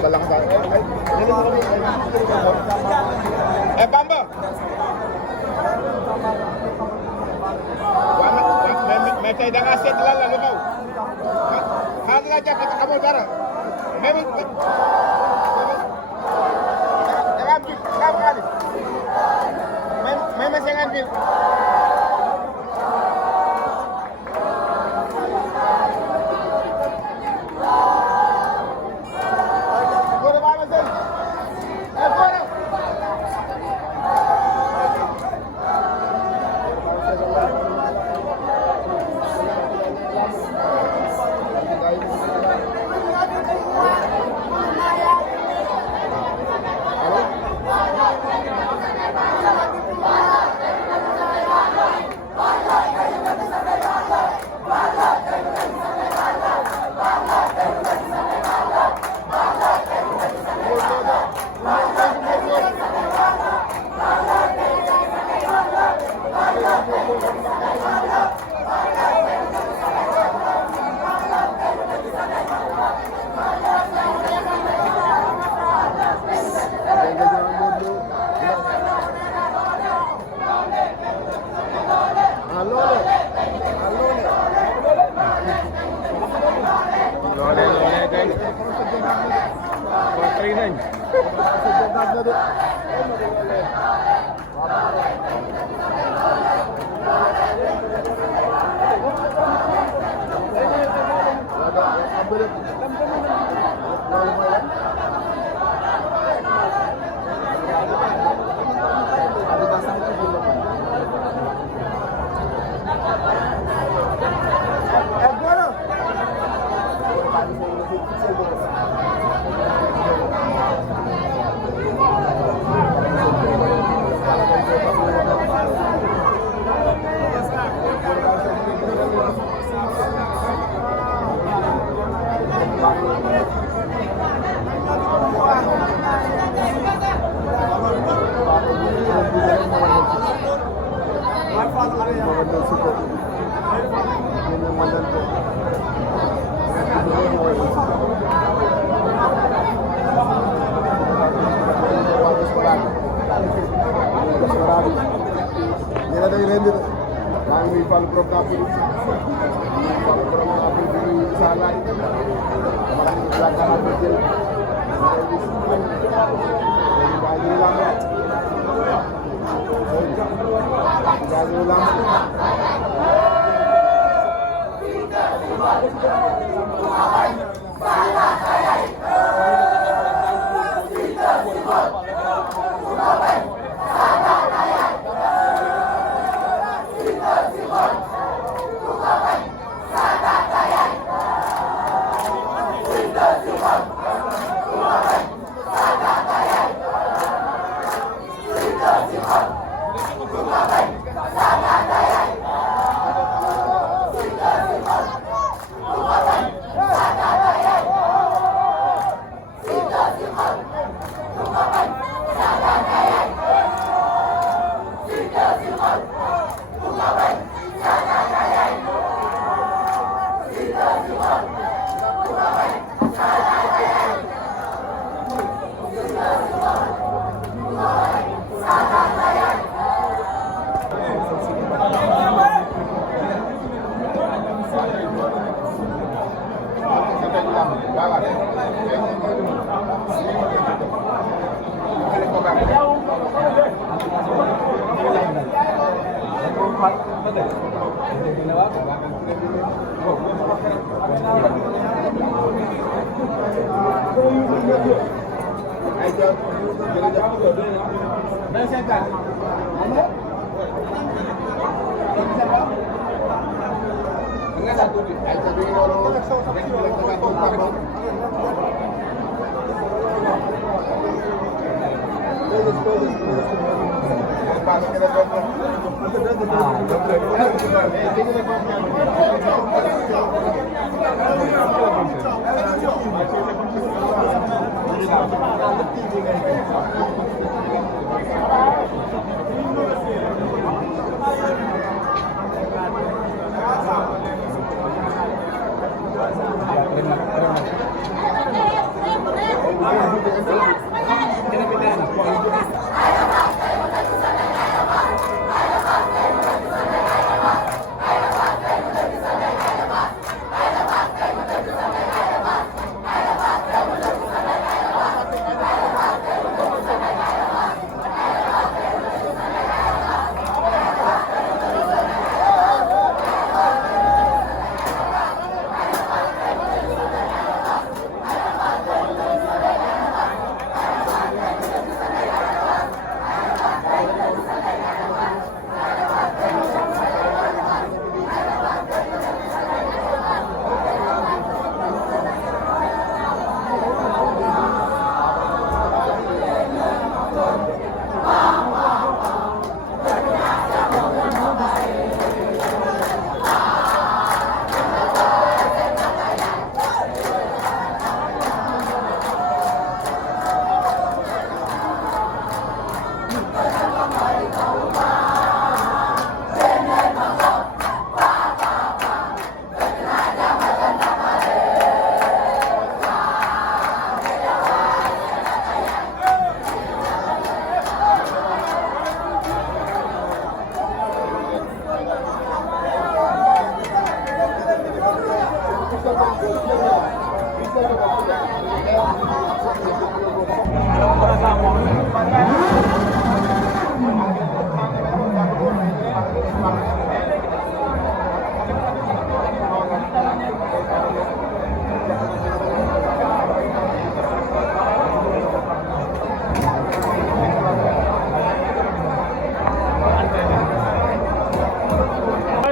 Dala ka sa akin. Bamba! May tayo da nga set lang lang ikaw. Hali na dyan, kita ka mo dara. May masangan bil.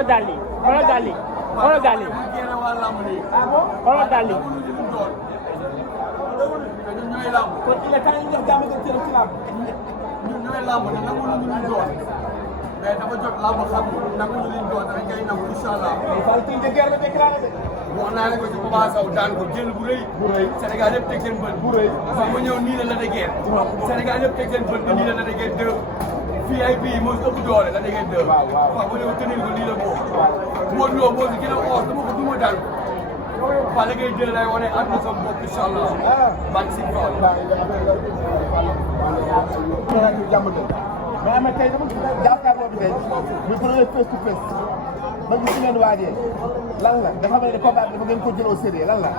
Dali, xoolal dali, xoolal dali, xoolal dali. ñun ñooy làmb. kon il est temps ñu jox jàmm ak cër ci làmb. ñun ñooy làmb te nanguwuñu lu ñu doon mais dafa jot làmb xam ni nanguwuñu li ñu doon dañ koy nangu incha allah. Fall tey de guerre ba déclaré de. wax naa ne ko ci Papa Sow daan ko jël bu rëy. bu rëy Sénégal yëpp teg seen bët. bu rëy waaw ma ñëw nii la de guerre. Sénégal yëpp teg seen bët ba nii la de guerre 2. VIP moo ëpp doole la de guerre 2. waaw ma ñëw tenir ko nii la boo. Modou Lo moo si gën a oor dama ko duma daan ko. Balla Gaye 2 lay wane àdduna sa bopp incha allah. bàcc si kaw. mais am na tey dama jàkkaarloo bi tey muy premier face to face ba gis ngeen waajee lan la dafa mel ni combat bi dafa ngeen ko jël au sérieux lan la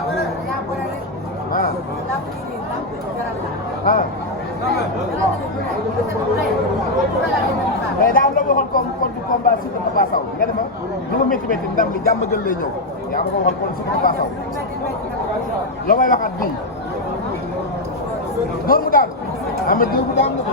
mais daa am la waxoon comme kon du combat surtout Papa Sow nga ne ma lu ma métti métti ndam li jàmm gën lay ñëw yaa ma ko waxoon kon surtout Papa Sow loo may waxaat bii door mu daanu ama door mu daanu la